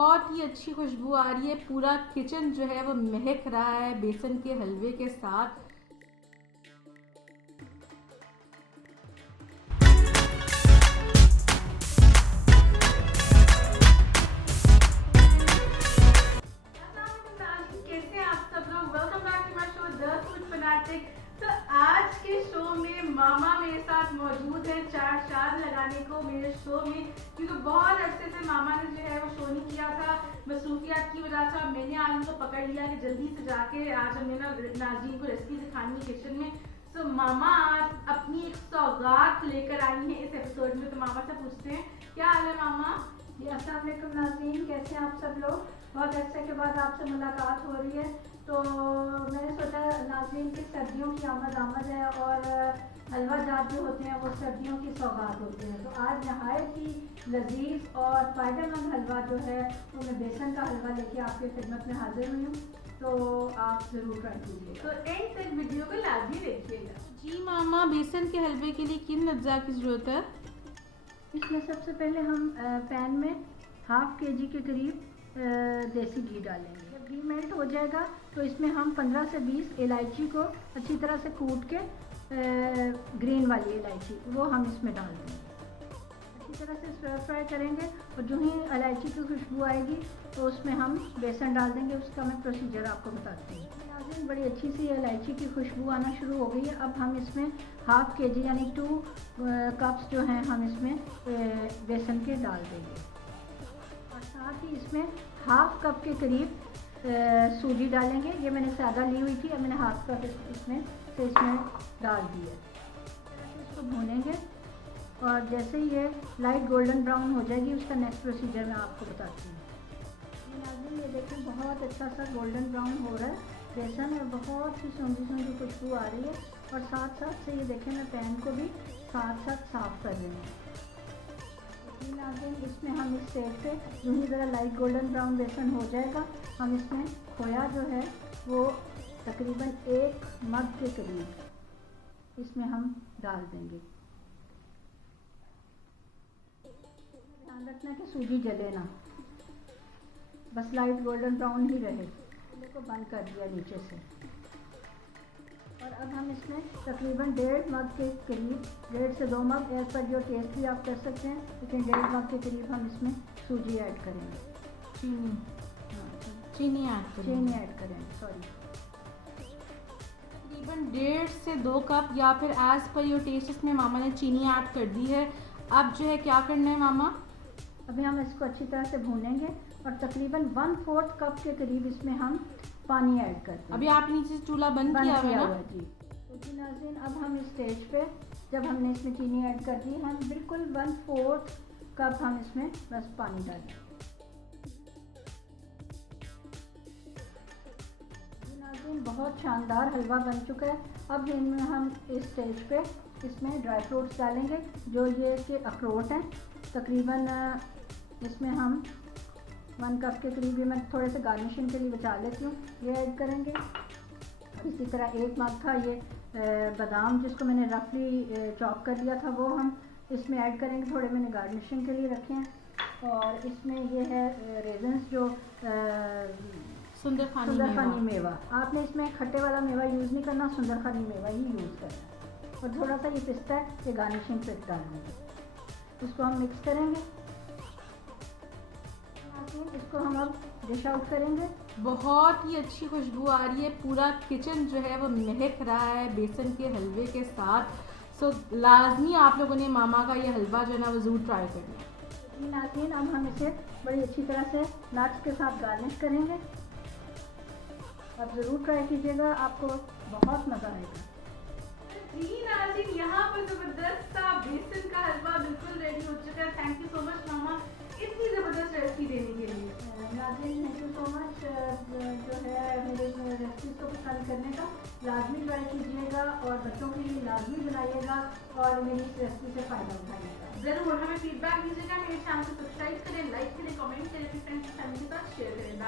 बहुत ही अच्छी खुशबू आ रही है। पूरा किचन जो है वो महक रहा है बेसन के हलवे के साथ। कैसे हैं आप सब लोग? Welcome back to my show the food fanatic. तो आज के शो में मामा मेरे साथ मौजूद है चार लगाने को मेरे शो में, क्योंकि बहुत अरसे से मामा ने जो है वो शो नहीं किया था मसरूफियात की वजह से। मैंने आज उनको पकड़ लिया कि जल्दी से जाके आज हमने ना नाज़रीन को रेसिपी दिखानी है किचन में। तो मामा आज अपनी एक सौगात लेकर आई हैं इस एपिसोड में। तो मामा से पूछते हैं, क्या हाल है मामा? जी अस्सलाम वालेकुम नाज़रीन, कैसे हैं आप सब लोग? बहुत अरसे के बाद आपसे मुलाकात हो रही है। तो मैंने सोचा नाज़रीन की सर्दियों की आमद है और हलवा जात जो होते हैं वो सर्दियों की सौगात होते हैं। तो आज नहायत ही लजीज और फ़ायदेमंद हलवा जो है वो मैं बेसन का हलवा लेके आपकी खिदमत में हाजिर हुई हूँ। तो आप ज़रूर ट्राई कीजिए। तो एंड तक वीडियो को लाजमी देखिएगा। जी मामा, बेसन के हलवे के लिए किन अज्जा की ज़रूरत है? इसमें सबसे पहले हम पैन में हाफ केजी के करीब देसी घी डालेंगे। जब घी मेल्ट हो जाएगा तो इसमें हम 15 से 20 इलायची को अच्छी तरह से कूट के ग्रीन वाली इलायची वो हम इसमें डाल देंगे। अच्छी तरह से स्टर फ्राई करेंगे और जो ही इलायची की खुशबू आएगी तो उसमें हम बेसन डाल देंगे। उसका मैं प्रोसीजर आपको बताती हूँ। नाज़रीन, बड़ी अच्छी सी इलायची की खुशबू आना शुरू हो गई है। अब हम इसमें हाफ केजी यानी 2 कप्स जो हैं हम इसमें बेसन के डाल देंगे और साथ ही इसमें हाफ कप के करीब सूजी डालेंगे। ये मैंने सादा ली हुई थी, अब मैंने हाफ कप इसमें डाल दी है। इसको भूनेंगे और जैसे ही ये लाइट गोल्डन ब्राउन हो जाएगी उसका नेक्स्ट प्रोसीजर मैं आपको बताती हूँ। नाज़रीन, ये देखें बहुत अच्छा सा गोल्डन ब्राउन हो रहा है बेसन और बहुत ही सुंदर खुशबू आ रही है। और साथ साथ से ये देखें मैं पैन को भी साथ साफ़ कर रही हूँ। नाज़रीन, इसमें हम इस स्टेज पे जो ही ज़रा लाइट गोल्डन ब्राउन बेसन हो जाएगा हम इसमें खोया जो है वो तकरीबन 1 मग के करीब इसमें हम डाल देंगे। ध्यान रखना कि सूजी जले ना, बस लाइट गोल्डन ब्राउन ही रहे। चूल्हे को बंद कर दिया नीचे से और अब हम इसमें तकरीबन 1.5 मग के करीब, 1.5 से 2 मग, एज पर जो टेस्ट भी आप कर सकते हैं, लेकिन 1.5 मग के करीब हम इसमें सूजी ऐड करेंगे। चीनी ऐड करेंगे सॉरी। तकरीबन 1.5 से 2 कप या फिर एज पर योर टेस्ट इसमें मामा ने चीनी ऐड कर दी है। अब जो है क्या करना है मामा? अभी हम इसको अच्छी तरह से भूनेंगे और तकरीबन 1/4 कप के करीब इसमें हम पानी ऐड करते हैं। अभी आप नीचे से चूल्हा बंद किया हुआ है ना? जी। तो जी नाज़रीन, अब हम इस स्टेज पे जब हमने इसमें चीनी ऐड कर दी हम बिल्कुल 1/4 कप हम इसमें बस पानी डालें। नाज़रीन, बहुत शानदार हलवा बन चुका है। अब इनमें हम इस स्टेज पे इसमें ड्राई फ्रूट्स डालेंगे जो ये कि अखरोट हैं। तकरीबन इसमें हम 1 कप के करीब, मैं थोड़े से गार्निशिंग के लिए बचा लेती हूँ, ये ऐड करेंगे। इसी तरह 1 मग था ये बादाम जिसको मैंने रफली चॉप कर लिया था वो हम इसमें ऐड करेंगे, थोड़े मैंने गार्निशिंग के लिए रखे हैं। और इसमें ये है रेजन्स जो सुंदरखानी मेवा। आपने इसमें खट्टे वाला मेवा यूज़ नहीं करना, सुंदरखानी मेवा ही यूज़ करना है। और थोड़ा सा ये पिस्ता है, ये गार्निशिंग पे डालेंगे। इसको हम मिक्स करेंगे। इसको हम अब डिश आउट करेंगे। बहुत ही अच्छी खुशबू आ रही है। पूरा किचन जो है वो महक रहा है बेसन के हलवे के साथ। सो लाजमी आप लोगों ने मामा का ये हलवा जो है ना वो ज़रूर ट्राई करना है। नाज़रीन, अब हम इसे बड़ी अच्छी तरह से नट्स के साथ गार्निश करेंगे। आप ज़रूर ट्राई कीजिएगा, आपको बहुत मज़ा आएगा। जी नाज़रीन, यहाँ पर ज़बरदस्त सा बेसन का हलवा बिल्कुल रेडी हो चुका है। थैंक यू सो मच मामा इतनी ज़बरदस्त रेसिपी देने के लिए। नाज़रीन, थैंक यू सो मच जो है मेरे रेसिपी को पसंद करने का। लाजमी ट्राई कीजिएगा और बच्चों के लिए लाजमी बनाइएगा और मेरी इस रेसिपी से फ़ायदा उठाइएगा। ज़रूर हमें फीडबैक दीजिएगा। मेरे चैनल को सब्सक्राइब करें, लाइक करें, कमेंट करें, अपने फ्रेंड्स फैमिली के साथ शेयर करें।